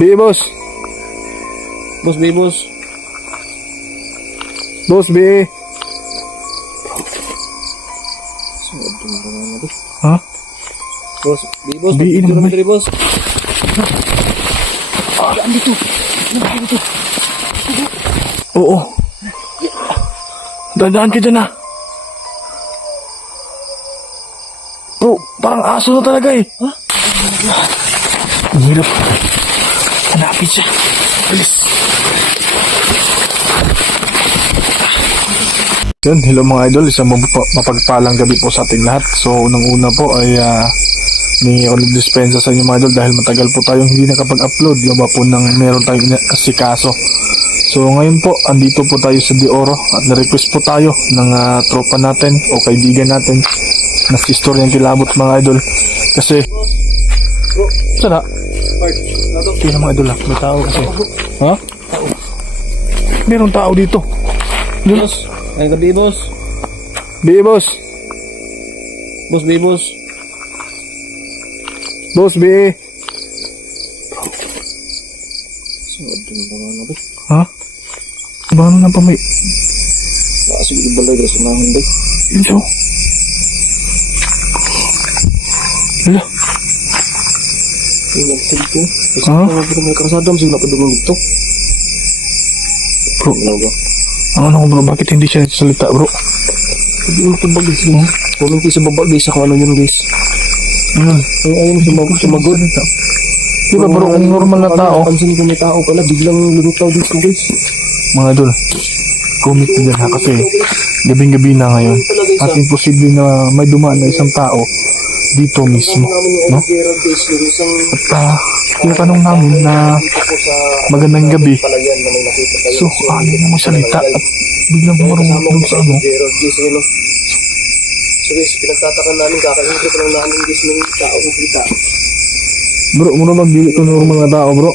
B, boss. Boss, B, boss. Boss, B. Ha? Boss, B, boss. B, Picture naman. naman dito, boss. Oo. Dadaan ka dyan na. Bro, parang aso na talaga eh. Ha? Ang hirap. Hanapin siya. Bilis. Yun, hello mga idol. Isang mapagpalang gabi po sa ating lahat. So, unang-una po ay may ako nagdispensa sa inyo mga idol dahil matagal po tayong hindi nakapag-upload. Yung po nang meron tayong asikaso. So ngayon po, andito po tayo sa De Oro at na-request po tayo ng tropa natin o kaibigan natin na si Storyang Kilabot mga idol. Kasi, sana? Kaya mga idol may tao kasi. Ha? Meron tao dito. Boss, ay gabi, boss. B, boss. Boss, B, boss. Boss, B. Ha? Baka na pa may... Sige, balay dito sa nahin, boss. Yun siya. Hala. Yung sige ko. Ha? May karasada, sige na pa dumang dito. Bro, ang ano ko bro, bakit hindi siya nagsasalita bro? Hindi mo ito ba, guys? Comment kayo sa baba, guys, kung ano yun, guys. Ay, ayun, sumagod. Di ba bro, kung normal na tao, Pansin ko may tao pala, biglang lumitaw dito, guys. mga idol, comment nyo dyan ha, kasi gabing-gabi na ngayon at imposible na may dumaan na isang tao dito mismo, no? At tinatanong namin na magandang gabi, so ayaw na magsalita at biglang marunong doon sa ano. So guys, pinagtatakan namin, kakaintro pa lang namin, guys, ng tao kita. Bro, muna magdili ko normal na tao bro.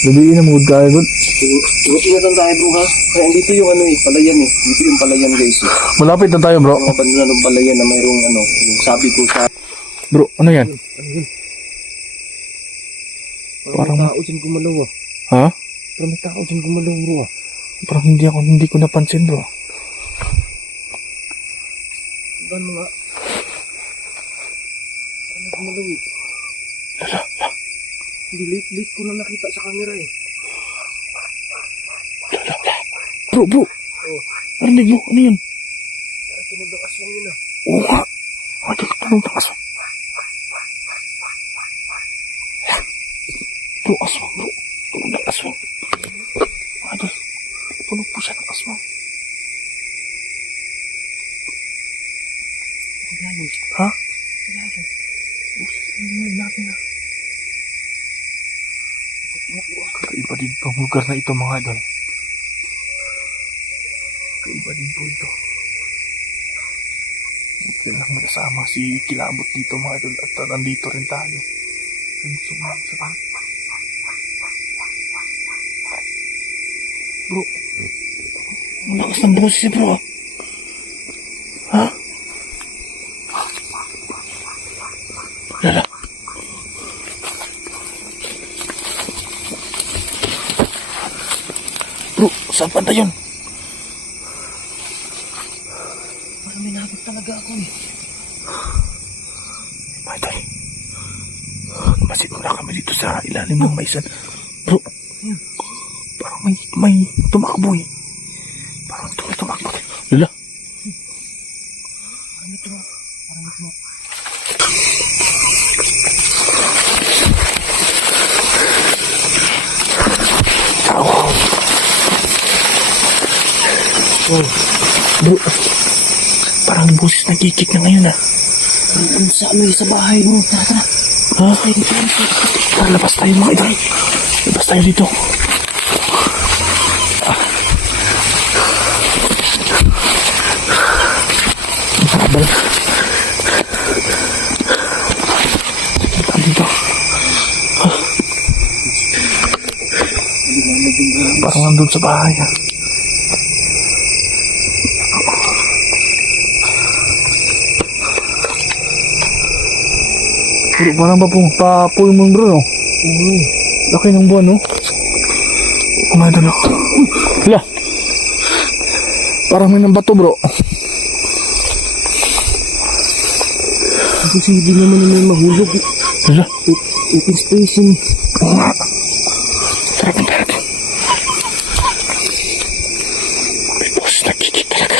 Gabiin na mood kaya good. Ingatan tayo bro ha. Kaya dito yung ano palayan eh. Dito yung palayan guys. Malapit na tayo bro. Mga panila ng palayan na mayroong ano, yung sabi ko sa... Bro, ano yan? Parang may tao dyan gumalaw ah. Ha? Parang may tao dyan gumalaw bro ah. Parang hindi ko napansin bro. Saan mga... Parang may gumalaw eh. Hindi, late ko na nakita sa camera eh. Bro. Oh. Narinig mo? Ano yun? Parang tunog ng aswang yun ah. Oo nga. Tunog ng aswang. Bro, aswang bro. Tunog ng aswang. Idol, tunog po siya ng aswang. Ha? Natin na. Kakaiba din po ang lugar na ito mga idol. Kakaiba din po ito. Buti lang may kasama si Kilabot dito mga idol at nandito rin tayo. Bro, ang lakas ng boses bro ah. Ha? Lala. Bro, saan banda yun? Parang may nakit talaga ako eh. Idol. Masid muna kami dito sa ilalim ng maisan. Bro, parang may tumakbo eh. Parang tumakbo. Lala. Parang ito. Oh, bro, parang boses nagkikik na ngayon ah. Sa ano sa bahay bro. Tara. Ha? Tara, labas tayo mga idol. Labas tayo dito. Masabal. Dito. Parang nandun sa bahay ah. Bro, parang pa full moon bro, no? Oo. Laki ng buwan, no? Mga idol, no? Hala! Parang may nang bato, bro. Kasi hindi naman may mahulog. Hala! Open space yun. Oo nga. Tara, punta natin. May boses nagkikik talaga.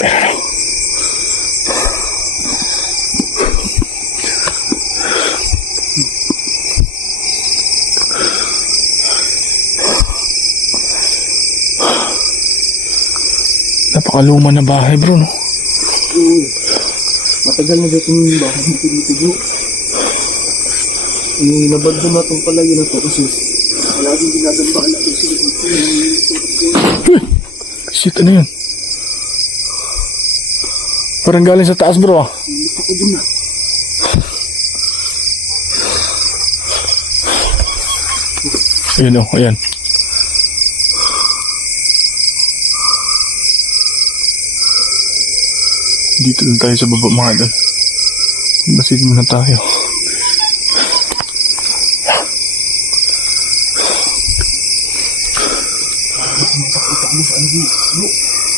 Pero ano? Napakaluma na bahay, bro, no? Matagal na dito yung bahay nito dito, bro. Yung inabando na itong palayo na to kasi palaging ginagambala ito sila dito. Shit, ano yun? Parang galing sa taas, bro, ah. Ito ko dun na. Ayan, oh, ayan. Dito lang tayo sa baba, mga idol. Basid muna tayo.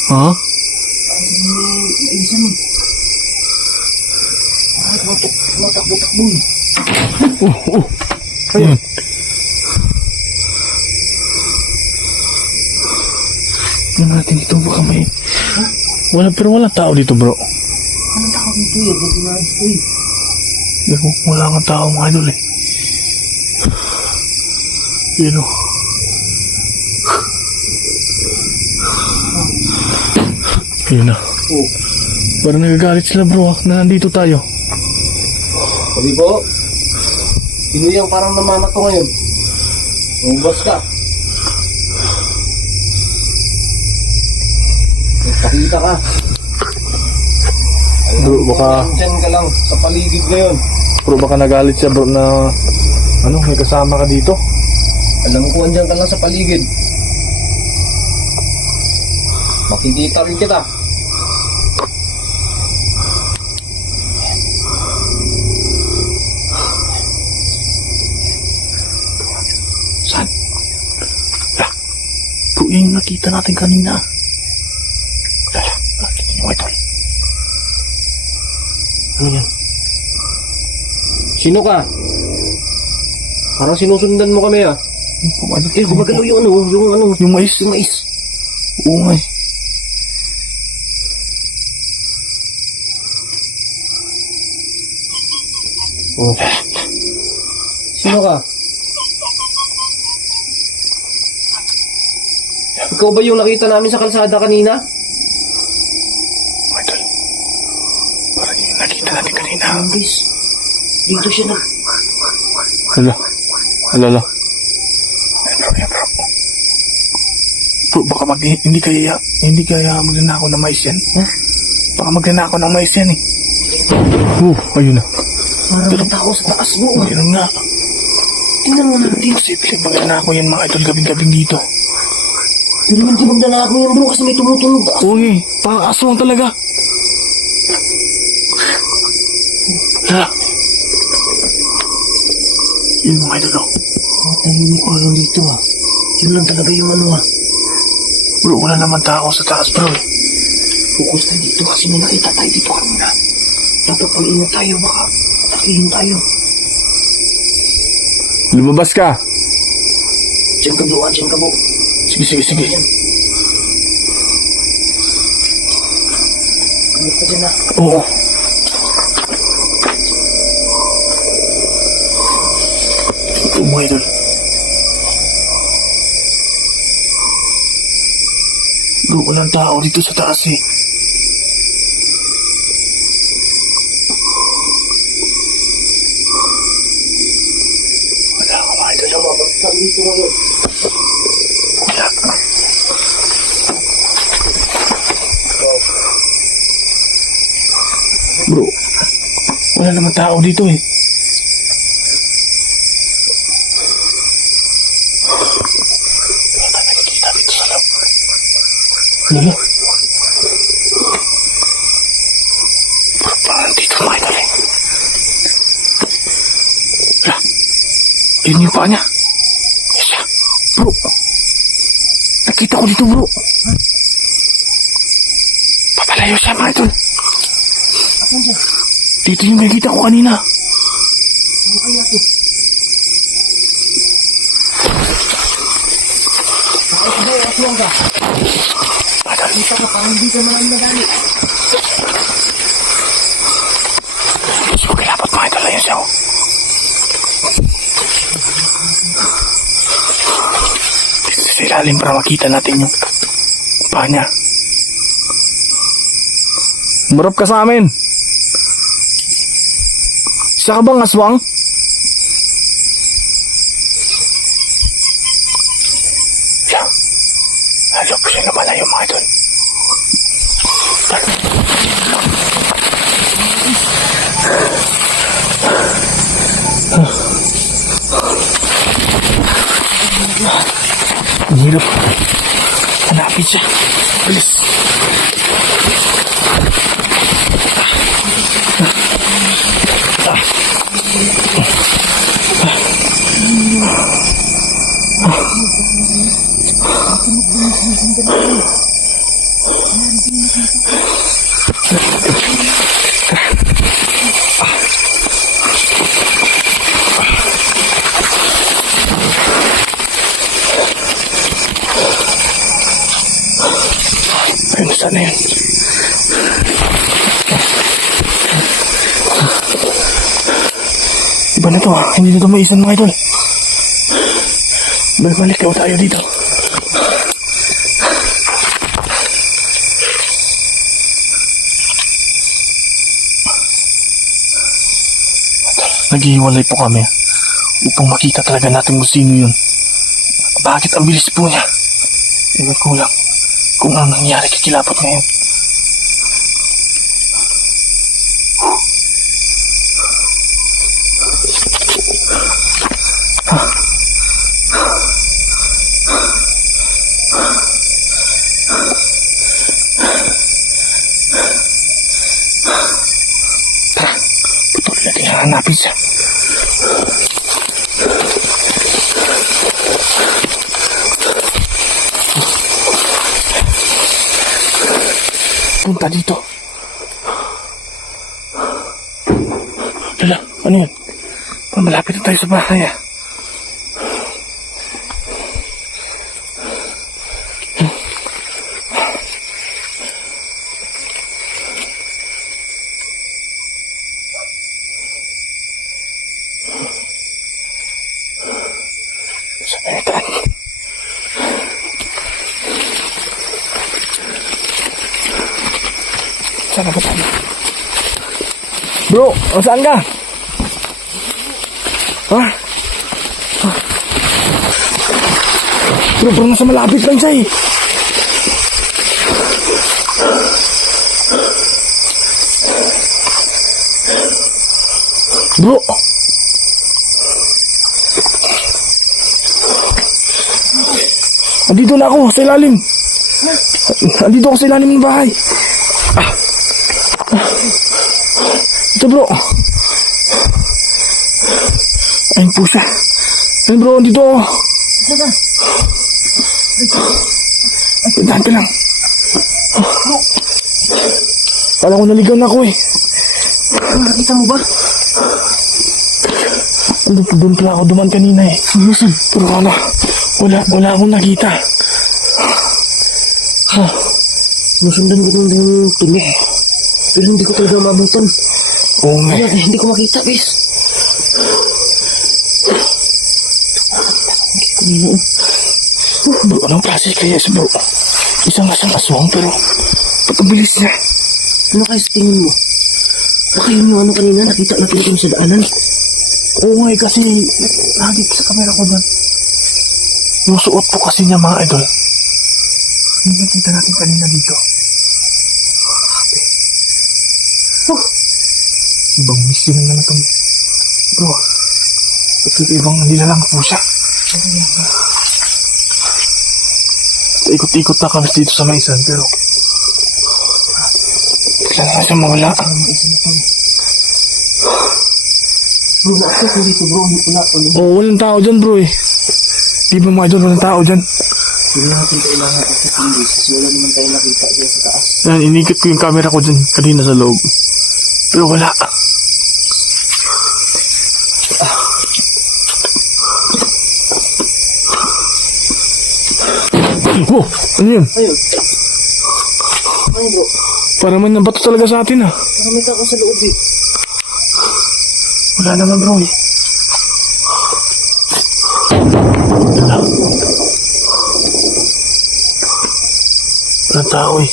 Ha? Maisan mo. Matakbo-takbo eh. Ayan. Ano natin dito, baka may... Wala, pero walang tao dito, bro. Anong tao dito eh? Buti na ito eh. Pero wala kang tao, mga idol, eh. Yun, oh. Yun na. Oh. Parang nagagalit sila, bro, ah, na nandito tayo. Sabi po, sino yung parang namamato ngayon? Umubas ka. Magpakita ka. Bro, baka... Diyan ka lang sa paligid ngayon. Bro, baka nagalit siya, bro, na... Ano, may kasama ka dito? Alam ko andyan ka lang sa paligid. Makikita rin kita. Saan? Ah, bro, yung nakita natin kanina. Lala, nakita niyo ito. Ano yan? Sino ka? Parang sinusundan mo kami ah. Gumagalaw yung ano, Yung mais. yung mais. Oo nga, eh. Oh. Sino ka? Ikaw ba yung nakita namin sa kalsada kanina? Idol. Parang yung nakita natin kanina. Guys, dito siya na. Hala. Alala. Ayan, bro. Bro, baka hindi kaya magnanakaw ng mais yan. Ha? Baka magnanakaw ng mais yan, eh. Ayun na. Parang may tao sa taas mo. Ayun nga. Tingnan mo natin. Posibleng magnanakaw yan, mga idol, gabing-gabing dito. Pero hindi magdala ako yan bro kasi may tumutunog. Oo nga, eh. Parang aso lang talaga. Hala. Yun, mga idol, oh. Tahimik ko lang dito ah. Yun lang talaga yung ano ah. Bro, wala naman tao sa taas, bro, eh. Focus na dito kasi may nakita tayo dito kanina. Dapat mag-ingat tayo baka atakihin tayo. Lumabas ka. Diyan ka bro, diyan ka bro. Sige. Diyan. Kamit ka dyan ah. Oo. Ito, mga idol. Bro, walang tao dito sa taas, eh. Wala ka, mga idol. Mabagsak dito ngayon. Wala. Bro, wala naman tao dito, eh. Wala na nakikita dito sa loob. Ano? Bro, parang dito, mga idol, eh. Wala. Yun yung paa niya. Yes, siya. Bro. Nakita ko dito, bro. Papalayo siya, mga idol. Asan siya? Dito yung nakita ko kanina. Ano kaya to? Bakit ba aswang ka? Idol. Dito ka, parang hindi ka marami nadali. So, kilapot mga idol. Ayun siya, oh. Dito sa ilalim para makita natin yung paa niya. Marap ka sa amin. Siya ka bang aswang? Siya. Lalo po siya lumalayo mga idol. Ang hirap. Hanapin siya. Bilis. Ayun, sana yun. Iba na to ha. Hindi na to maisan mga idol. Balik daw tayo dito. Naghihiwalay po kami upang makita talaga natin kung sino yun. Bakit ang bilis po niya? Iwan ko lang kung ano nangyari kay Kilapot ngayon. Tara, patuloy natin hanapin siya. Punta dito. Lala, ano yun? Malapit na tayo sa bahay ah. Sa palitan. Saan ba tayo? Bro, saan ka? Ha? Bro, parang nasa malapit lang siya eh. Bro! Andito na ako sa ilalim. Andito ako sa ilalim ng bahay. Ito bro. Ayun po siya. Ayun bro, andito ako. Dahan ka lang. Kala ko naligaw na ako eh. Nakita mo ba? Doon pala ako duman kanina eh. Pero wala akong nakita. Nasundan ko ng tuli. Pero hindi ko talaga mabutan. Oo nga. Kaya hindi ko makita, guys. Bro, anong klase kaya si bro? Isang aswang pero ba't ang bilis niya? Ano kayo sa tingin mo? Baka yun yung ano kanina, nakita natin kung sa daanan. Oo nga eh, kasi lagi sa camera ko doon. Yung suot po kasi niya mga idol. Yung nakita natin kanina dito. Ibang mission na naman bro. At ibang nilalang po siya. Ikot-ikot na kami dito sa maisan pero bigla na siya mawala. Bro, nakakit ko dito bro. Wala pa no. Oh, walang tao dyan bro eh. Di ba mga idol, walang tao dyan. Hindi natin kailangan akit yung guys. Kasi wala naman tayo nakita dyan sa taas. Yan, inikot ko yung camera ko dyan kanina sa loob. Pero wala. Oh, ano yun? Ayun. Ayun bro. Para man nabato talaga sa atin ah. Parang may tao sa loob eh. Wala naman bro eh. Wala. Walang tao eh.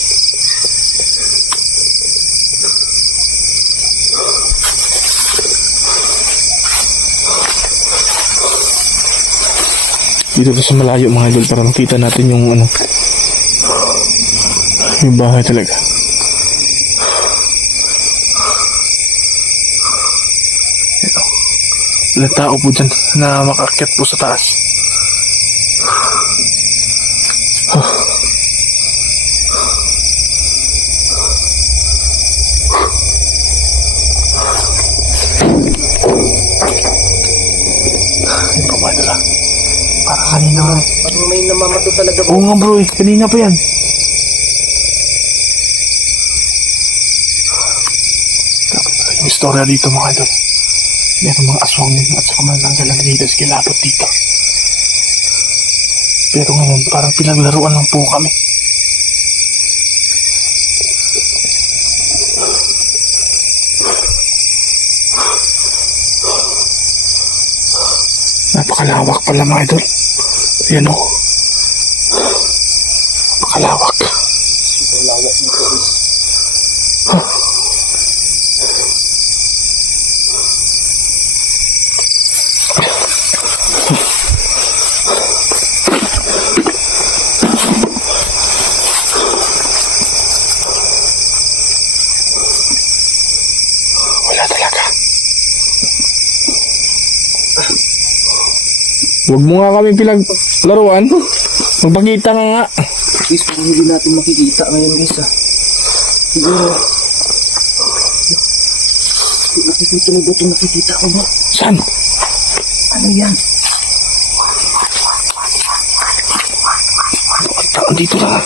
Dito pa sa malayo mga idol para makita natin yung ano, yung bahay talaga. Wala tao po dyan na makaakyat po sa taas. Ayun po mga idol ah. Para kanina bro. Parang may namamato talaga bro. Oo nga bro eh, kanina pa yan. Dapat pala yung istorya dito mga idol. Meron mga aswang at saka mananggalang dito sa kilabot dito. Pero ngayon parang pinaglaruan lang po kami. Napakalawak pala mga idol. Ayan o. Napakalawak. Super lawak nito guys. Wala talaga. Huwag mo nga kami pinaglaruan. Magpakita ka nga. Guys, kung hindi natin makikita ngayon guys ah. Siguro. Nakikita mo ba ito? Nakikita ko ba? Saan? Ano yan? Ang tao dito na.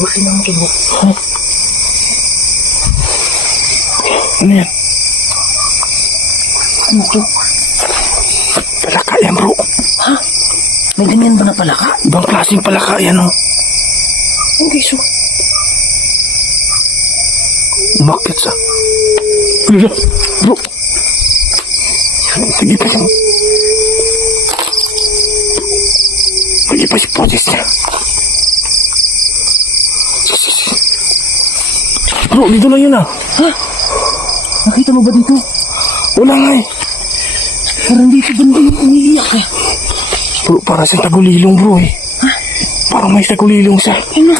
Huwag na mo ito bro. Ano yan? Ano ito? Palaka yan bro. Ha? May ganyan ba na palaka? Ibang klaseng palaka yan o. Ang guys oh. Umakyat sa. Lula, bro. Sige pa yan. Sige pa si Potis niya. Sige. Bro, dito lang yun ah. Ha? Nakita mo ba dito? Wala nga eh. Parang dito banda yung umiiyak eh. Bro, para sa tagulilong bro eh. Parang may tagulilong siya. Ano?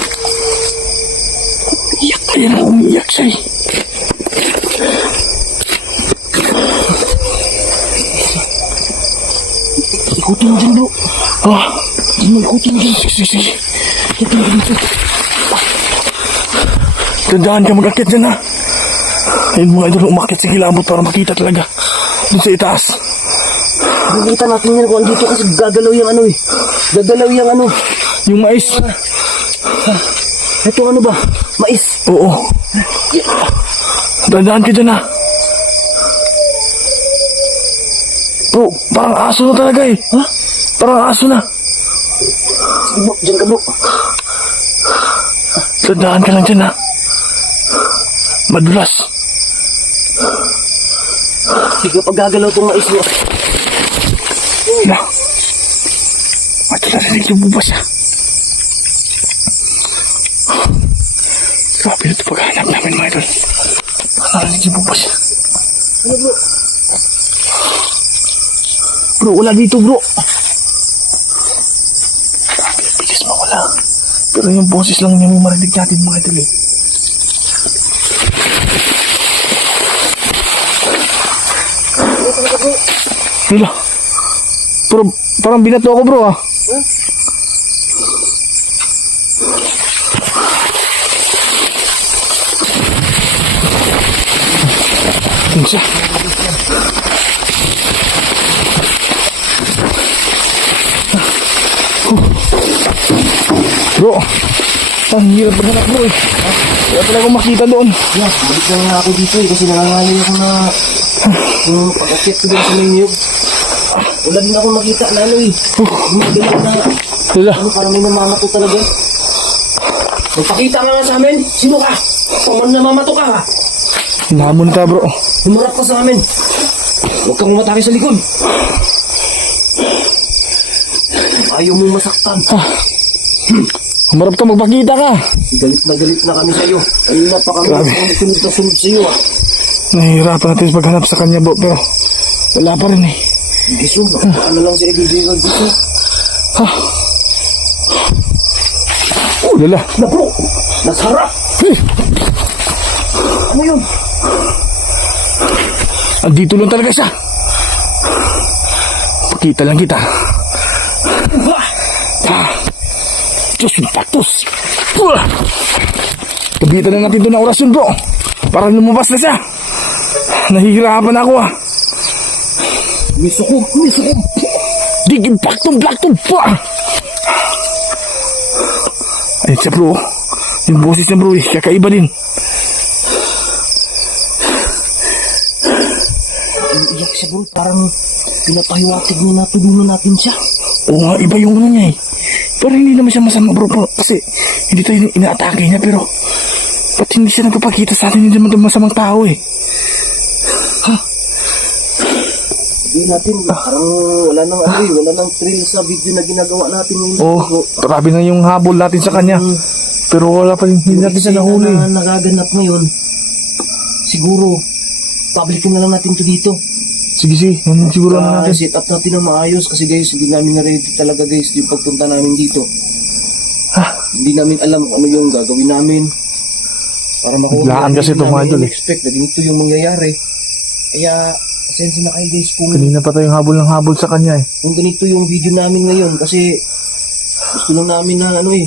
Iyak kaya na umiiyak siya eh. Ikutin mo dyan bro. Ah, Ikutin mo dyan. sige. Ikutin mo dyan. Tandaan ka mag-akit dyan ha. Ayun mga idol, umakit sa kilabot para makita talaga. Doon sa itaas. Nakikita natin yan kung andito kasi gagalaw yung ano eh. Gagalaw yung ano. Yung mais. Ito ano ba? Mais. Oo. Tandaan ka dyan ha. Bro, parang aso na talaga eh. Ha? Parang aso na. Sige bro, dyan ka bro. Tandaan ka lang dyan ha. Madulas. Sige pag gagalaw itong mais mo. Na. Madulas rin yung bubas ha. Grabe na ito paghanap namin mga idol. Narinig yung bubas. Ano bro? Bro, wala dito bro. Bilis mawala. Pero yung boses lang niya yung marinig natin mga idol eh. Wala. Pero parang binato ako bro ah. Huh? Yun siya. Bro, ang hirap maghanap bro eh. Kaya pala akong makita doon. Yeah, balik na nga ako dito eh, kasi nangangalim ako na yung pag-akit ko doon sa may niyog. Wala din ako makita na ano eh. Yung magaling na, Lala, parang may namamato talaga. Magpakita ka nga sa amin. Sino ka? Paman namamato ka ha? nahamon ka bro. Humarap ka sa amin. Huwag kang umatake sa likod. Ayaw mong masaktan. Humarap ka, magpakita ka. Galit na kami sa'yo. Kanina pa kami Grabe. sunod na sunod sa'yo ah. Nahihirapan natin maghanap sa kanya bro, pero wala pa rin eh. Giso, nakapaan na lang si Idol Gerald dito. Oh, lala. Na bro! Nasarap! Eh, Ano yun? andito lang talaga siya. Pakita lang kita. Diyos, impactos. Kabitan na natin ito ng orasyon bro. Para lumabas na siya. Nahihirapan ako ah. May sukob! May sukob! Dig impactum blactum pa. Ayun siya bro. Yung boses niya bro eh, kakaiba din. Iyak siya bro, parang pinapahiwatig niya na tulungan natin siya. Oo nga, iba yung ano niya eh. Pero hindi naman siya masama bro, kasi hindi tayo inaatake niya, pero ba't hindi siya nagpapakita sa atin, hindi naman tayo masamang tao eh. Hindi natin, parang wala nang ano eh, wala nang thrill sa video na ginagawa natin ngayon. Oo, grabe na yung habol natin sa kanya. Pero wala pa rin, hindi natin siya nahuli. Na nagaganap ngayon, siguro, public na lang natin to dito. Sige, sige, yun siguro na natin. Set up natin na maayos kasi guys, hindi namin na-ready talaga guys yung pagpunta namin dito. Hindi namin alam kung ano yung gagawin namin. Para makuha Biglaan kasi ito, mga idol, eh. expect na ganito yung mangyayari. Kaya, pasensya na kayo guys kung, Kanina pa tayong habol ng habol sa kanya eh. kung ganito yung video namin ngayon kasi gusto lang namin na ano eh,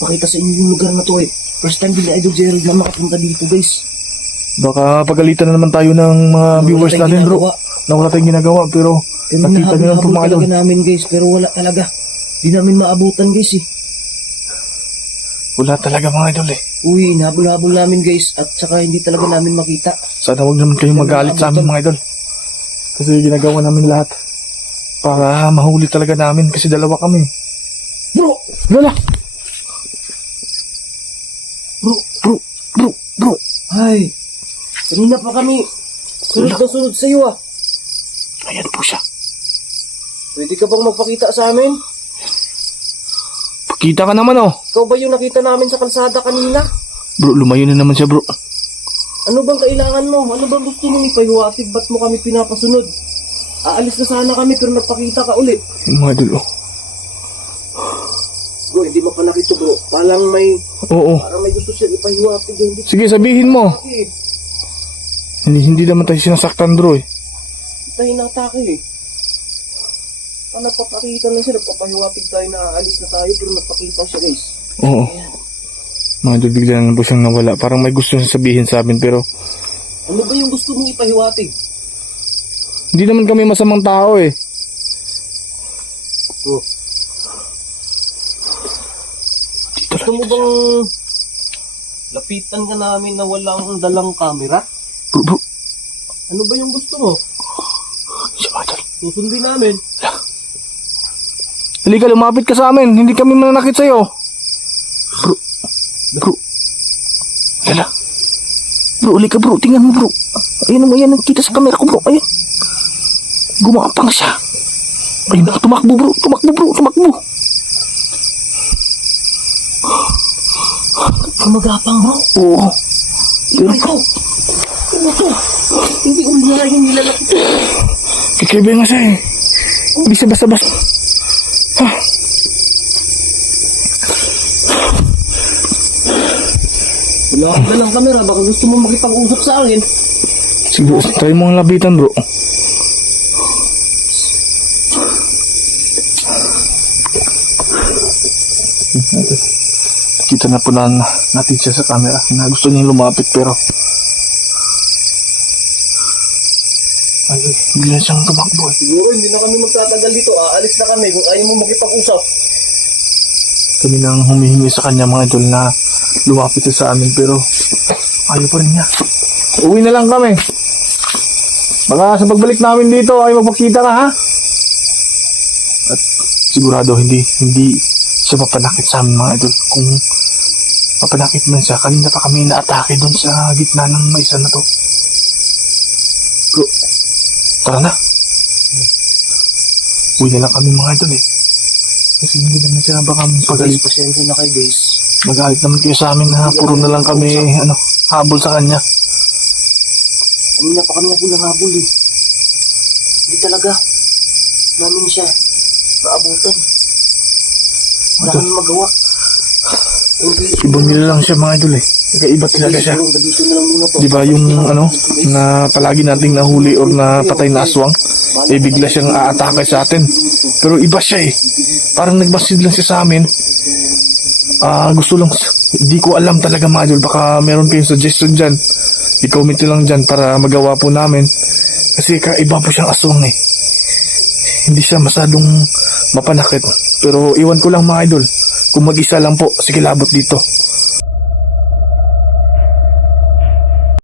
pakita sa inyo yung lugar na to eh. First time din na Idol Gerald na makapunta dito guys. Baka pagalitan na naman tayo ng mga viewers tayong natin bro. ginagawa. Na wala tayong ginagawa, pero Pero nakita nyo lang hinahabol itong mga idol. talaga namin guys, pero wala talaga. Di namin maabutan guys eh. Wala talaga mga idol eh. Uy, inahabol-habol namin guys at saka hindi talaga namin makita. Sana huwag naman kayong magalit sa amin mga idol. Kasi ginagawa namin lahat para mahuli talaga namin kasi dalawa kami. Bro! Lala! Bro! Bro! Ay! Kanina pa kami sunod na sunod sa iyo ah. Ayan po siya. Pwede ka bang magpakita sa amin? Pakita ka naman oh. Ikaw ba yung nakita namin sa kalsada kanina? Bro, lumayo na naman siya bro. Ano bang kailangan mo? Ano bang gusto mong ipahiwatig? Ba't mo kami pinapasunod? Aalis na sana kami pero nagpakita ka ulit. Yung mga idol oh. Bro, hindi mo pa nakita bro. Parang may Oo. gusto siya ipahiwatig. Hindi Sige, sabihin mo. eh. Hindi naman tayo sinasaktan bro eh. Tayo natake eh. Paano papakita lang siya? Nagpapahiwatig tayo na aalis na tayo pero nagpakita siya guys. Oo. Mga idol, bigla na po siyang nawala. Parang may gusto niya sabihin sa amin pero Ano ba yung gusto mong ipahiwatig? hindi naman kami masamang tao eh. Oh. Gusto mo bang lapitan ka namin na walang dalang camera? Bro. Ano ba yung gusto mo? Siya mga idol. Susundin namin. Halika, lumapit ka sa amin. Hindi kami mananakit sa'yo. Bro. Lala. Bro, halika bro. Tingnan mo bro. Ayun mo yan. Nakita sa camera ko bro. Ayun. Gumapang siya. Ayun na. Tumakbo bro. Tumakbo. Kumagapang bro. Oo. Pero Ito. Hindi umiyahin yung nilalapit. kakaiba nga siya eh. Hindi siya basta-basta. Wala ka dalang camera. Baka gusto mo makipag-usap sa akin. Siguro, try mo ang labitan bro. Kita na po natin siya sa camera na gusto niyang lumapit pero Ay, bigla siyang tumakbo eh. Siguro hindi na kami magtatagal dito. Aalis na kami kung ayaw mo makipag-usap. Kami nang humihingi sa kanya mga idol na lumapit siya sa amin pero ayaw pa rin niya. Uwi na lang kami. Baka sa pagbalik namin dito ay magpakita ka ha. At sigurado hindi siya mapanakit sa amin mga idol. Kung mapanakit man siya, kanina pa kami naatake doon sa gitna ng maisa na to. Pero tara na. Uwi na lang kami mga idol eh. Kasi hindi naman siya baka pagalit. Pasensya na kayo guys. Magalit naman kayo sa amin na puro na lang kami habol sa kanya. Kanina pa kami nagulangabol eh. Hindi talaga namin siya maabutan. Wala kami magawa. Ibang nila lang siya mga idol eh. Kakaiba talaga siya. Dito na lang muna to. Di ba yung na palagi nating nahuli or na patay na aswang, eh bigla siyang aatake sa atin. Pero iba siya eh. Parang nagbasid lang siya sa amin. Gusto lang, hindi ko alam talaga mga idol. Baka meron kayong suggestion dyan. I-comment nyo lang dyan para magawa po namin. Kasi kaiba po siyang aswang eh. Hindi siya masadong mapanakit. Pero iwan ko lang mga idol. Kung mag-isa lang po, sige labot dito.